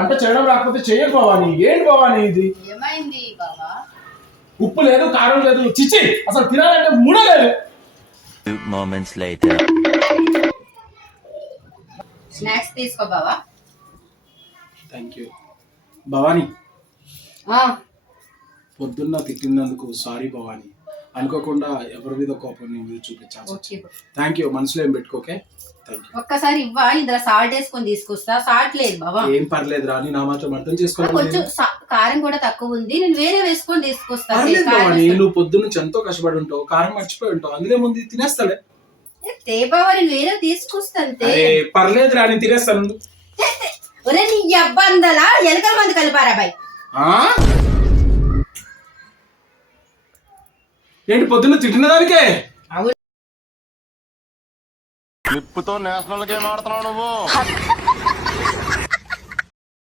వంట చేయడం రాకపోతే చెయ్యకు భవాని. ఏంటి భవాని ఇది? ఏమైంది బాబా? ఉప్పు లేదు, కారం లేదు, చిచ్చి అసలు తినాలంటే మూడే లేదు. స్నాక్స్ తీసుకో బాబా. Thank you Bhavani. పొద్దున్న తిట్టినందుకు సారీ భవాని. అనుకోకుండా ఎవరి మీద కోపం నీ మీద చూపించాల్సి వచ్చింది. థ్యాంక్ యూ, మనసులో ఏం పెట్టుకోకే. ఒక్కసారి ఇవ్వా, ఇందులో సాల్ట్ వేసుకొని తీసుకొస్తా. సాల్ట్ లేదు బాబా. ఏం పర్లేదు రా, నా మాత్రం అర్థం చేసుకోవాలి. కొంచెం కారం కూడా తక్కువ ఉంది, నేను వేరే వేసుకొని తీసుకొస్తా. నువ్వు పొద్దున్న నుంచి ఎంతో కష్టపడి ఉంటావు, కారం మర్చిపోయి ఉంటావు, అందులో ముందు తినేస్తాలే. బాబా నేను వేరే తీసుకొస్తాను. పర్లేదు రా, నేను తినేస్తాను. ఒరే నీ అబ్బందలా ఎలకల మంది కలిపారా బాయ్? ఏంటి పొద్దున్న తిట్టిన దానికే? క్లిప్పుతో నేషనల్ గేమ్ ఆడుతున్నావు నువ్వు.